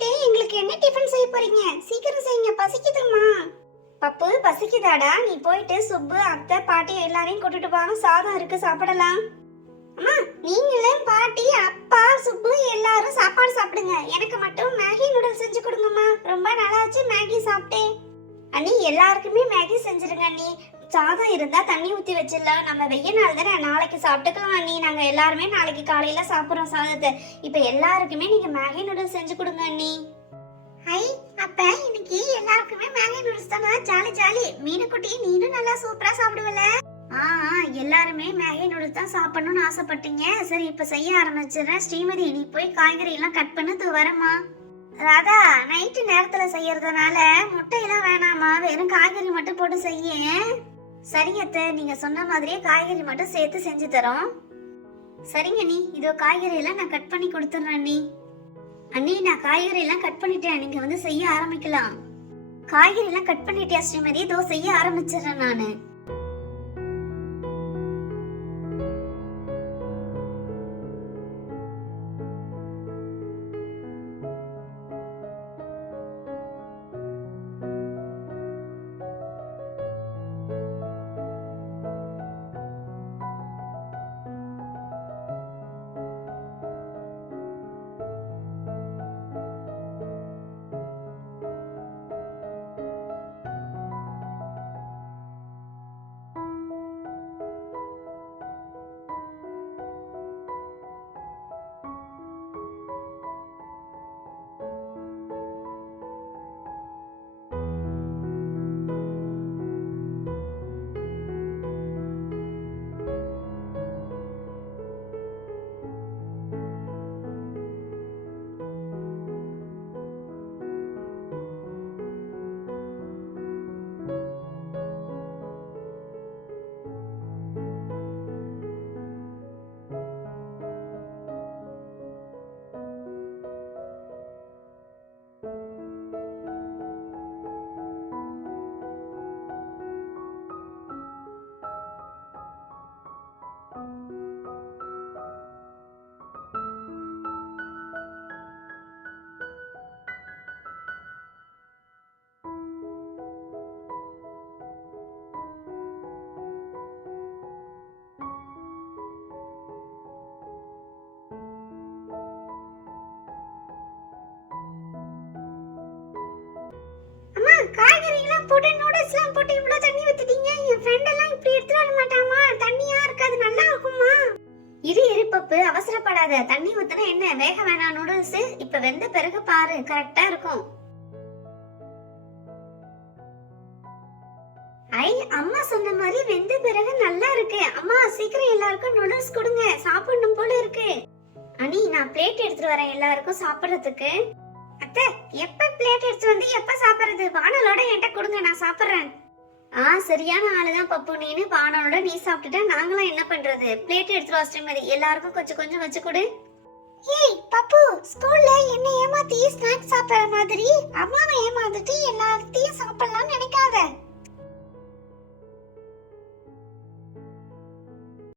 Night எங்களுக்கு என்ன tiffin செய்ய போறீங்க? சீக்கிரம் செய்யுங்க, பசிக்குதுமா. பப்பு பசிக்குதாடா? நீ போயிட்டு சுப்பு அத்தை பாட்டி எல்லாரையும் கூட்டிட்டு வாங்க, சாதம் இருக்கு சாப்பிடலாம். அம்மா நீங்களும் பாட்டி அப்பா சுப்பு எல்லாரும் சாப்பாடு சாப்பிடுங்க. எனக்கு மட்டும் மேகி நூடுல்ஸ் செஞ்சு கொடுங்கம்மா. ரொம்ப நாளாச்சு மேகி சாப்பிட்டே. அண்ணி எல்லாருக்குமே மேகி செஞ்சிருங்க அண்ணி. சாதம் இருந்தா தண்ணி ஊத்தி வச்சிடலாம். நம்ம வெய்ய நாள் தானே, நாளைக்கு சாப்பிட்டுக்கலாம் அண்ணி. நாங்க எல்லாருமே நாளைக்கு காலையில சாப்பிடுறோம் சாதத்தை. இப்ப எல்லாருக்குமே நீங்க மேகி நூடுல்ஸ் செஞ்சு கொடுங்க அண்ணி. ஐ அப்ப இன்னைக்கு எல்லாருக்குமே மேகி நூடுல்ஸ் தானா? Jolly jolly. மீனுக்குட்டி நீனும் நல்லா சூப்பரா சாப்பிடுவல. எல்லாருமே மேகி நூடுல்ஸ் தான் சாப்பிடணும்னு ஆசைப்பட்டீங்க. சரி இப்ப செய்ய ஆரம்பிச்சிடுறேன். ஸ்ரீமதி நீ போய் காய்கறி எல்லாம் கட் பண்ண வரமா. ராதா நைட்டு நேரத்துல செய்யறதுனால முட்டையெல்லாம் வேணாமா, வெறும் காய்கறி மட்டும் போட்டு செய்ய. சரிங்க அத்தை, நீங்க சொன்ன மாதிரியே காய்கறி மட்டும் சேர்த்து செஞ்சு தரோம். சரிங்க நீ, இதோ காய்கறி எல்லாம் நான் கட் பண்ணி கொடுத்துறேன் நீ. அண்ணி நான் காய்கறி எல்லாம் கட் பண்ணிட்டேன், நீங்க வந்து செய்ய ஆரம்பிக்கலாம். காய்கறி எல்லாம் கட் பண்ணிட்டியா ஸ்ரீமதி? இதோ செய்ய ஆரம்பிச்சிடுறேன் நானு. காய்கறிலாம் போட்டு நூடுல்ஸ்லாம் போட்டு இவ்வளவு தண்ணி ஊத்திட்டீங்க. என் ஃப்ரெண்ட் எல்லாம் இப்படி எடுத்துட்டு வர மாட்டாமா? தண்ணியா இருக்காது, நல்லா இருக்குமா? இரு பப்பு, அவசரப்படாத. தண்ணி ஊத்துனா என்ன வேக வேணாம் நூடுல்ஸ். இப்ப வெந்த பிறகு பாரு, கரெக்டா இருக்கும். ஐ அம்மா சொன்ன மாதிரி வெந்த பிறகு நல்லா இருக்கு. அம்மா சீக்கிரம் எல்லாருக்கும் நூடுல்ஸ் கொடுங்க, சாப்பிடணும் போல இருக்கு. அனி நான் பிளேட் எடுத்துட்டு வரேன் எல்லாருக்கும் சாப்பிடுறதுக்கு. அத்தை எப்ப பிளேட் எடுத்து வந்து எப்ப சாப்பிடுறது? வானலோட என்கிட்ட கொடுங்க, நான் சாப்பிடுறேன். சரியான ஆளுதான் பப்பு. நீனு வானலோட நீ சாப்பிட்டுட்டா நாங்களாம் என்ன பண்றது? பிளேட் எடுத்துட்டு வா ஸ்ரீமதி, எல்லாருக்கும் கொஞ்சம் கொஞ்சம் வச்சு கொடு. ஏய் பப்பு, ஸ்கூல்ல என்ன ஏமாத்தி ஸ்நாக்ஸ் சாப்பிடுற மாதிரி அம்மாவை ஏமாத்திட்டு எல்லாத்தையும் சாப்பிடலாம்னு நினைக்காத.